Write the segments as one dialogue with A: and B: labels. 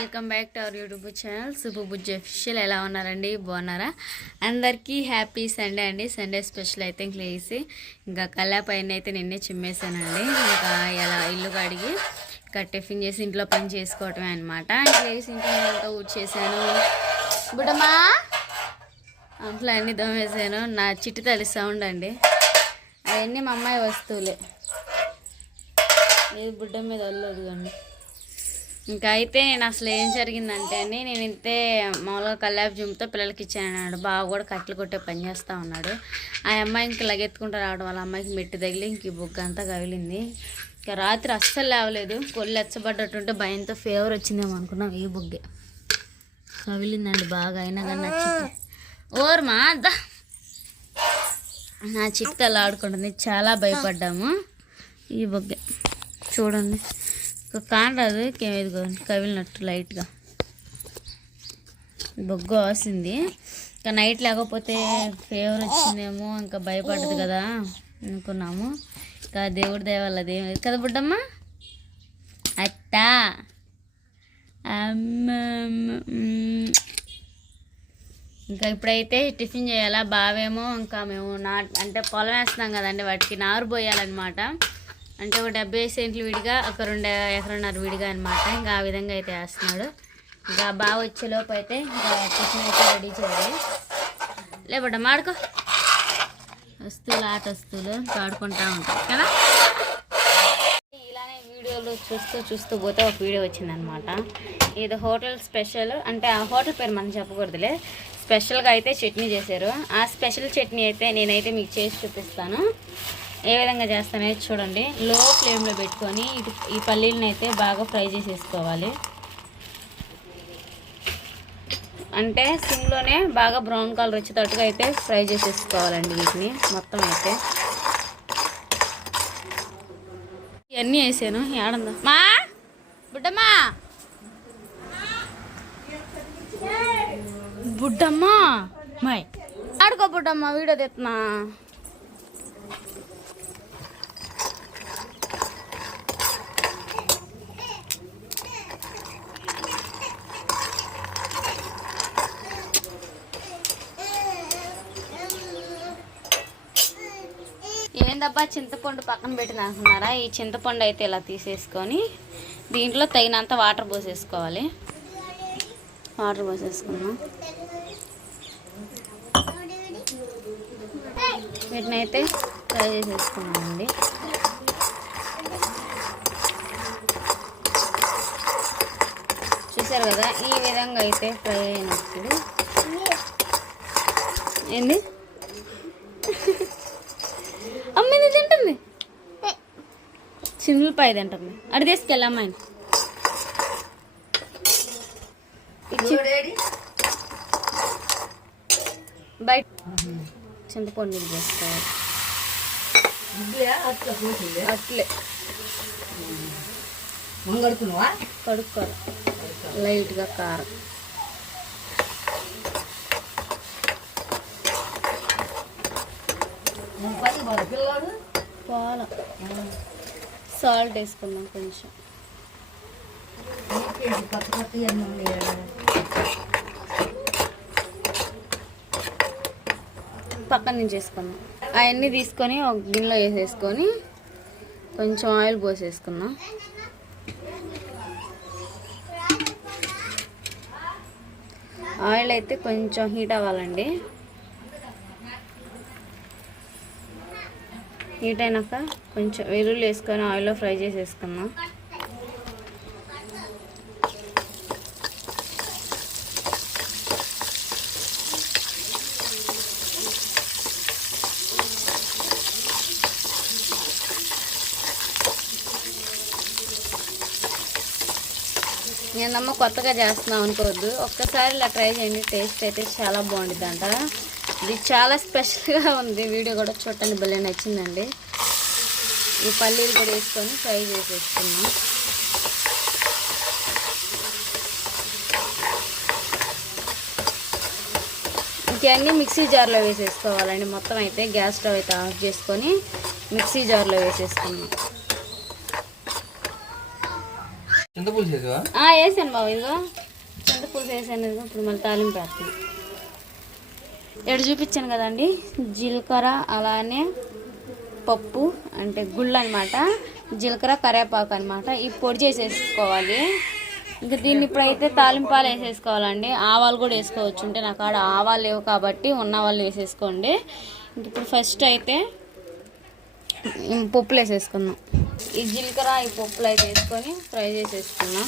A: Welcome back to our YouTube channel Subbu Bujji official ఎలా ఉన్నారండి? బాగున్నారా? అందరికీ హ్యాపీ సండే అండి. సండే స్పెషల్ అయితే ఇంక లేసి ఇంకా కల్లా పైన అయితే నిన్నే చిమ్మేసానండి ఇంకా ఎలా ఇల్లు కడిగి ఇంకా టిఫిన్ చేసి ఇంట్లో పని చేసుకోవటమే అనమాట ఇంకా లేసి ఇంట్లో అంతా ఊడ్చేసాను. బుడమ్మా అంట్లో అన్నీ దోమేసాను నా చిట్టి తల్లి సౌండ్ అండి. అవన్నీ మా అమ్మాయి వస్తువులే. ఇది బుడ్డ మీద వెళ్ళదు కానీ. ఇంకా అయితే నేను అసలు ఏం జరిగిందంటే అండి నేను ఇంతే మామూలుగా కల్లాబ్ జుమ్తో పిల్లలకి ఇచ్చాను అన్నాడు. బావ కూడా కట్టెలు కొట్టే పని చేస్తూ ఉన్నాడు. ఆ అమ్మాయి ఇంక లగెత్తుకుంటూ రావడం వాళ్ళ అమ్మాయికి మెట్టు తగిలి ఇంక ఈ బుగ్గ అంతా కగిలింది ఇంకా రాత్రి అస్సలు లేవలేదు. కొళ్ళు ఎచ్చబడ్డట్టుంటే భయంతో ఫేవర్ వచ్చిందేమో అనుకున్నాం ఈ బుగ్గే. కవిలిందండి బాగా అయినా కానీ నా చిట్టి ఓర్మా దా. నా చిట్టి అలా ఆడుకుంటుంది. చాలా భయపడ్డాము ఈ బొగ్గే. చూడండి. ఇంకా కానరాదు ఇదిగో కవిలినట్టు లైట్గా. బొగ్గు వస్తుంది ఇంకా నైట్ లేకపోతే ఫేవర్ వచ్చిందేమో ఇంకా భయపడదు కదా అనుకున్నాము. ఇంకా దేవుడి దయ వల్ల అదేం లేదు. కదా బుడ్డమ్మ? అత్త. ఇంకా ఇప్పుడైతే టిఫిన్ చేయాలా? బావేమో ఇంకా మేము నా అంటే పొలం వేస్తున్నాం కదండి వాటికి. నారు పోయాలన్నమాట. అంటే ఒక డెబ్బై సెంట్లు విడిగా ఒక రెండు ఎకరన్నర విడిగా అనమాట ఇంకా ఆ విధంగా అయితే వేస్తున్నాడు. ఇంకా బాగా వచ్చేలోపు అయితే ఇంకా టిఫిన్ అయితే రెడీ చేయాలి. లేబడ్డ మాడుకో వస్తువులు ఆట వస్తువులు ఇంకా ఆడుకుంటా ఉంటాయి కదా? ఇలానే వీడియోలు చూస్తూ చూస్తూ పోతే ఒక వీడియో వచ్చిందనమాట ఇది హోటల్ స్పెషల్ అంటే ఆ హోటల్ పేరు మనం చెప్పకూడదులే. స్పెషల్గా అయితే చట్నీ చేశారు. ఆ స్పెషల్ చట్నీ అయితే నేనైతే మీకు చేసి చూపిస్తాను. ఏ విధంగా చేస్తానో చూడండి. లో ఫ్లేమ్లో పెట్టుకొని ఇది ఈ పల్లీలను అయితే బాగా ఫ్రై చేసేసుకోవాలి. అంటే సిమ్లోనే బాగా బ్రౌన్ కలర్ వచ్చేటట్టుగా అయితే ఫ్రై చేసేసుకోవాలండి వీటిని మొత్తం అయితే. ఇవన్నీ వేసాను. ఏడందా? మా? బుడ్డమ్మా! బుడ్డమ్మా! మాయ్ ఆడుకో బుడ్డమ్మ వీడియో తెస్తున్నా ఏందబ్బా చింతపండు పక్కన పెట్టిన అంటున్నారా ఈ చింతపండు అయితే ఇలా తీసేసుకొని దీంట్లో తగినంత వాటర్ పోసేసుకోవాలి. వాటర్ పోసేసుకున్నాం వీటిని అయితే ఫ్రై చేసేసుకున్నామండి చూసారు కదా ఈ విధంగా అయితే ఫ్రై అయినప్పుడు. ఏంది? తింటుంది. చిన్నులపాయ తింటుంది. అడి తీసుకెళ్ళమ్మాయి బయట చింతపండు అట్లే
B: మంగడుకున్నావా
A: కడుక్కోవాలి. లైట్గా కారం.
B: పిల్లాడు.
A: పాల సాల్ట్ వేసుకుందాం కొంచెం. పక్కన నుంచి వేసుకుందాం. అవన్నీ తీసుకొని ఒక గిన్నెలో వేసేసుకొని కొంచెం ఆయిల్ పోసేసుకుందాం. ఆయిల్ అయితే కొంచెం హీట్ అవ్వాలండి. హీట్ అయినాక కొంచెం వెల్లుల్లి వేసుకొని ఆయిల్లో ఫ్రై చేసేసుకుందాం. నేనమ్మ కొత్తగా చేస్తున్నాం అనుకోవద్దు. ఒక్కసారి ఇలా ట్రై చేయండి. టేస్ట్ అయితే చాలా బాగుంటుంది అంట ఇది చాలా స్పెషల్గా ఉంది. వీడియో కూడా చూడటానికి భలే నచ్చిందండి. ఈ పల్లీలు కూడా వేసుకొని ఫ్రై చేసేసుకున్నాం ఇంకన్నీ మిక్సీ జార్లో వేసేసుకోవాలండి. మొత్తం అయితే గ్యాస్ స్టవ్ అయితే ఆఫ్ చేసుకొని మిక్సీ జార్లో వేసేసుకున్నాం వేసాను బాబు ఇదిగో. చింతపూస వేసాను ఇప్పుడు మళ్ళీ తాలింపు వేస్తాను. ఎడు చూపించాను కదండి? జీలకర్ర అలానే పప్పు అంటే గుళ్ళు అనమాట జీలకర్ర కరివేపాకు అనమాట ఈ పొడి చేసేసుకోవాలి. ఇంకా దీన్ని ఇప్పుడైతే తాలింపాలు వేసేసుకోవాలండి. ఆవాలు కూడా వేసుకోవచ్చు. అంటే నాకు ఆడ ఆవాలు లేవు కాబట్టి ఉన్న వాళ్ళు వేసేసుకోండి. ఇంక ఇప్పుడు ఫస్ట్ అయితే పప్పులు వేసేసుకుందాం. ఈ జీలకర్ర ఈ పప్పులు అయితే వేసుకొని ఫ్రై చేసేసుకున్నాం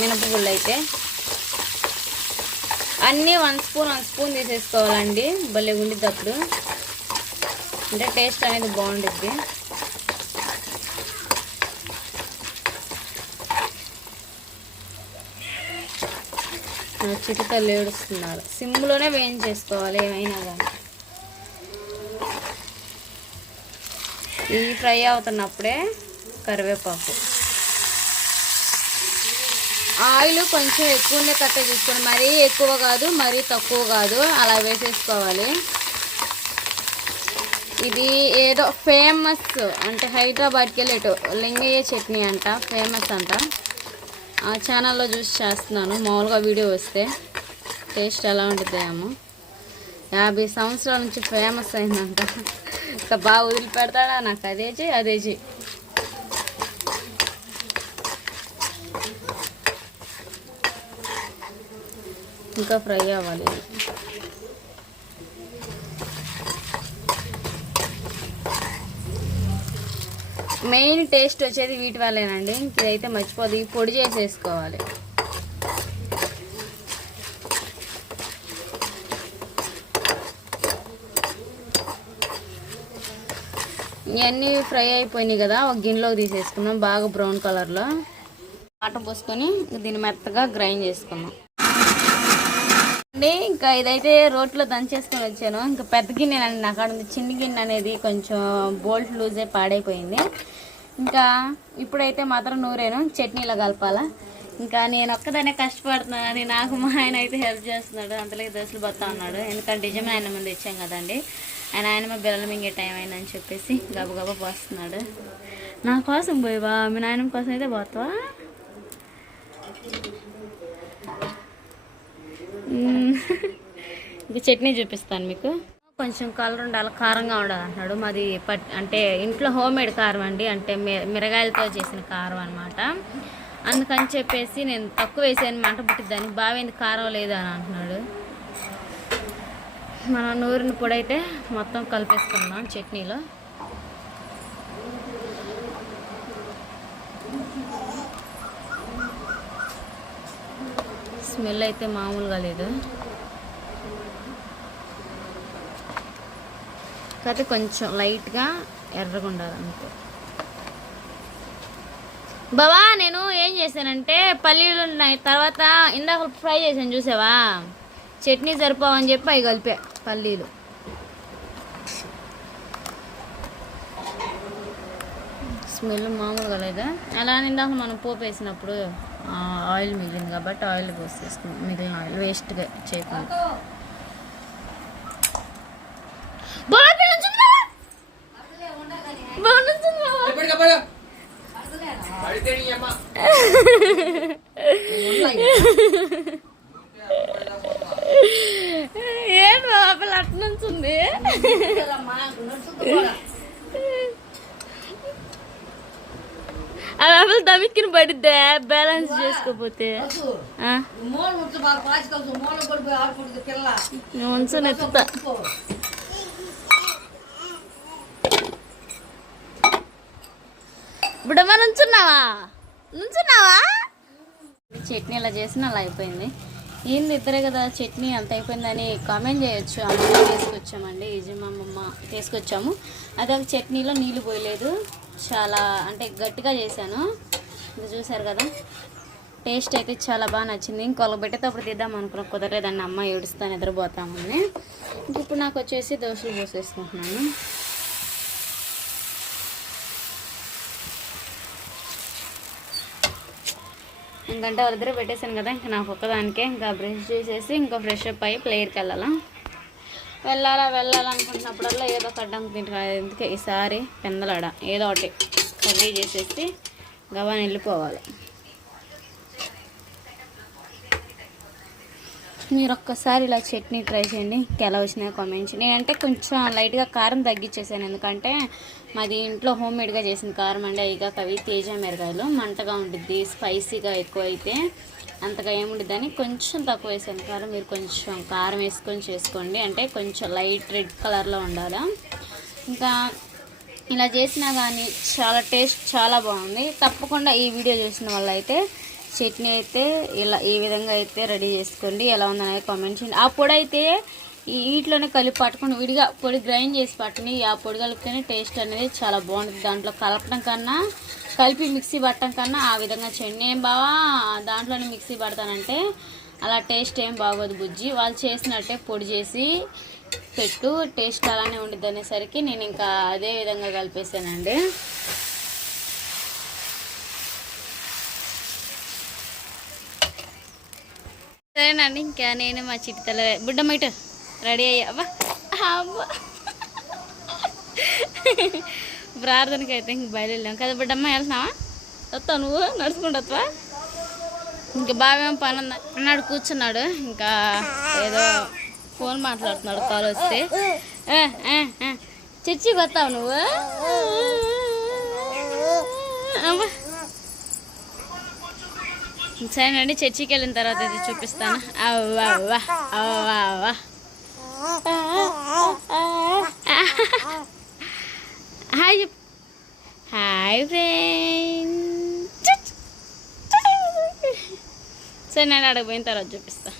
A: మినపగుళ్ళు అయితే. అన్నీ వన్ స్పూన్ వన్ స్పూన్ తీసేసుకోవాలండి. భలే ఉండిద్ది అప్పుడు. అంటే టేస్ట్ అనేది బాగుండిద్ది. చిటికలు ఏడుస్తున్నారు. సిమ్లోనే వేయించేసుకోవాలి ఏమైనా కానీ. ఇవి ఫ్రై అవుతున్నప్పుడే కరివేపాకు. ఆయిల్ కొంచెం ఎక్కువనే కట్ట చూసుకోండి మరీ ఎక్కువ కాదు మరీ తక్కువ కాదు. అలా వేసేసుకోవాలి. ఇది ఏదో ఫేమస్ అంటే హైదరాబాద్కి వెళ్ళేటు లింగయ్య చట్నీ అంట ఫేమస్ అంట. ఆ ఛానల్లో చూసి చేస్తున్నాను. మామూలుగా వీడియో వస్తే టేస్ట్ ఎలా ఉంటుందేమో యాభై సంవత్సరాల నుంచి ఫేమస్ అయిందంట. ఇంకా బాగా వదిలిపెడతాడా? నాకు అదే అదేజీ అదే ఇంకా ఫ్రై అవ్వాలి. మెయిన్ టేస్ట్ వచ్చేది వీటి వల్లేనండి. ఇదైతే మర్చిపోదు ఈ పొడి చేసేసుకోవాలి. ఇవన్నీ ఫ్రై అయిపోయినాయి కదా ఒక గిన్నెలోకి తీసేసుకుందాం బాగా బ్రౌన్ కలర్లో. వాటర్ పోసుకొని దీన్ని మెత్తగా గ్రైండ్ చేసుకుందాం. అండి ఇంకా ఇదైతే రోట్లో దంచేసుకొని వచ్చాను. ఇంకా పెద్ద గిన్నె అండి నాకు అక్కడ ఉంది. చిన్న గిన్నె అనేది కొంచెం బోల్ట్ లూజే పాడైపోయింది. ఇంకా ఇప్పుడైతే మాత్రం నూరేను. చట్నీలో కలపాలా? ఇంకా నేను ఒక్కదానే కష్టపడుతున్నాను. నాకు మా ఆయన అయితే హెల్ప్ చేస్తున్నాడు. అంతలోకి దోశలు పోతా ఉన్నాడు. ఎందుకంటే నిజమే ఆయన ముందు ఇచ్చాం కదండి. ఆయన ఆయన మా బిల్లలు మింగే టైం అయిందని చెప్పేసి గబగబా పోస్తున్నాడు. నా కోసం పోయివా? మీ నాయనమ్మ కోసం అయితే పోతావా? ఇంక చట్నీ చూపిస్తాను మీకు. కొంచెం కలర్ ఉండాలి కారంగా ఉండాలి అంటున్నాడు మాది పట్ అంటే ఇంట్లో హోమ్ మేడ్ కారం అండి అంటే మి- మిరగాయలతో చేసిన కారం అనమాట అందుకని చెప్పేసి నేను తక్కువ వేసాను మంట పుట్టిద్దాన్ని బావేంది కారం లేదు అని అంటున్నాడు. మనం నూరిన పొడైతే మొత్తం కలిపేసుకుందాం చట్నీలో. స్మెల్ అయితే మామూలుగా లేదు. కాకపోతే కొంచెం లైట్గా ఎర్రగా ఉండాలి అంతే. బావా నేను ఏం చేశానంటే పల్లీలు ఉన్నాయి తర్వాత ఇందాక ఫ్రై చేశాను చూసావా? చట్నీ సరిపోవని చెప్పి అవి కలిపా పల్లీలు. స్మెల్ మామూలుగా లేదా? అలా ఇందాక మనం పోపు వేసినప్పుడు ఆయిల్ మిగిలింది కాబట్టి ఆయిల్ పోసేసుకున్నాం మిగిలిన ఆయిల్ వేస్ట్గా చేయకుండా. బాగా నుంచుందా? బాగా
B: మూల పడిపోయి ఆడుకుంటుంది పిల్ల.
A: నువ్వు ఉంచు ఎత్తుతా బుడమ్మ నుంచున్నావా? నుంచున్నావా? చట్నీ ఇలా చేసిన అలా అయిపోయింది. ఏంది ఇద్దరే కదా చట్నీ అంత అయిపోయిందని కామెంట్ చేయొచ్చు. అమ్మమ్మ తీసుకొచ్చామండి. ఈజీ అమ్మమ్మ తీసుకొచ్చాము. అది చట్నీలో నీళ్ళు పోయలేదు. చాలా అంటే గట్టిగా చేశాను. ఇది చూసారు కదా? టేస్ట్ అయితే చాలా బాగా నచ్చింది. ఇంకొక పెట్టేటప్పుడు తీద్దాం అనుకున్నా. కుదరలేదండి అమ్మ ఏడుస్తాను నిద్రపోతామని. ఇప్పుడు నాకు వచ్చేసి దోశలు పోసేసుకుంటున్నాను. ఇంకంటే వాళ్ళిద్దరూ పెట్టేశాను కదా ఇంకా నాకు ఒక్కదానికే. ఇంకా బ్రష్ చేసేసి ఇంకా ఫ్రెష్ అప్ అయ్యి ప్లేయర్కి వెళ్ళాలా. వెళ్ళాలా వెళ్ళాలనుకుంటున్నప్పుడల్లా ఏదో ఒక అడ్డం తింటున్నారు ఎందుకే ఈసారి పెందలాడ. ఏదో ఒకటి కర్రీ చేసేసి గవాన్ వెళ్ళిపోవాలి. మీరు ఒక్కసారి ఇలా చట్నీ ట్రై చేయండి. ఎలా వచ్చినాయో కామెంట్ చేయండి. నేనంటే కొంచెం లైట్గా కారం తగ్గించేసాను. ఎందుకంటే మాది ఇంట్లో హోమ్ మేడ్గా చేసిన కారం అండి. ఇక కవి తేజ మిరగాయలు మంటగా ఉంటుంది స్పైసీగా ఎక్కువ అయితే అంతగా ఏముండదని కొంచెం తక్కువ వేసాను. కారం మీరు కొంచెం కారం వేసుకొని చేసుకోండి. అంటే కొంచెం లైట్ రెడ్ కలర్లో ఉండాలి? ఇంకా ఇలా చేసినా కానీ చాలా టేస్ట్ చాలా బాగుంది. తప్పకుండా ఈ వీడియో చూసిన వాళ్ళైతే చట్నీ అయితే ఇలా ఈ విధంగా అయితే రెడీ చేసుకోండి. ఎలా ఉందనేది కామెంట్ చేయండి. ఆ పొడి అయితే ఈ వీటిలోనే కలిపి పట్టుకుని విడిగా పొడి గ్రైండ్ చేసి పట్టుకుని ఆ పొడి కలిపితేనే టేస్ట్ అనేది చాలా బాగుంటుంది. దాంట్లో కలపడం కన్నా కలిపి మిక్సీ పట్టడం కన్నా ఆ విధంగా చేయండి. ఏం బావా దాంట్లోనే మిక్సీ పడతానంటే అలా టేస్ట్ ఏం బాగోదు బుజ్జి. వాళ్ళు చేసినట్టే పొడి చేసి పెట్టు టేస్ట్ అలానే ఉండిద్ది అనేసరికి నేను ఇంకా అదే విధంగా కలిపేసానండి. సరేనండి ఇంకా నేను మా చిట్తల బుడ్డమ్మ ఇటు రెడీ అయ్యావా అవ్వా ప్రార్థనకి అయితే ఇంక బయలుదేరాం. కదా బిడ్డమ్మ వెళ్తున్నావా? వస్తావు నువ్వు? నడుచుకుంటూ వస్తావా ఇంకా బాగా పని అన్నాడు కూర్చున్నాడు. ఇంకా ఏదో ఫోన్ మాట్లాడుతున్నాడు కాల్ వస్తే. ఏ, చర్చికి వస్తావు నువ్వు? సరేనండి చర్చికి వెళ్ళిన తర్వాత ఇది చూపిస్తాను. అవ్వా అవ్వా అవ్వా అవ్వా. హాయ్ హాయ్ ఫ్రెండ్ సరే నేను అడగపోయిన తర్వాత చూపిస్తాను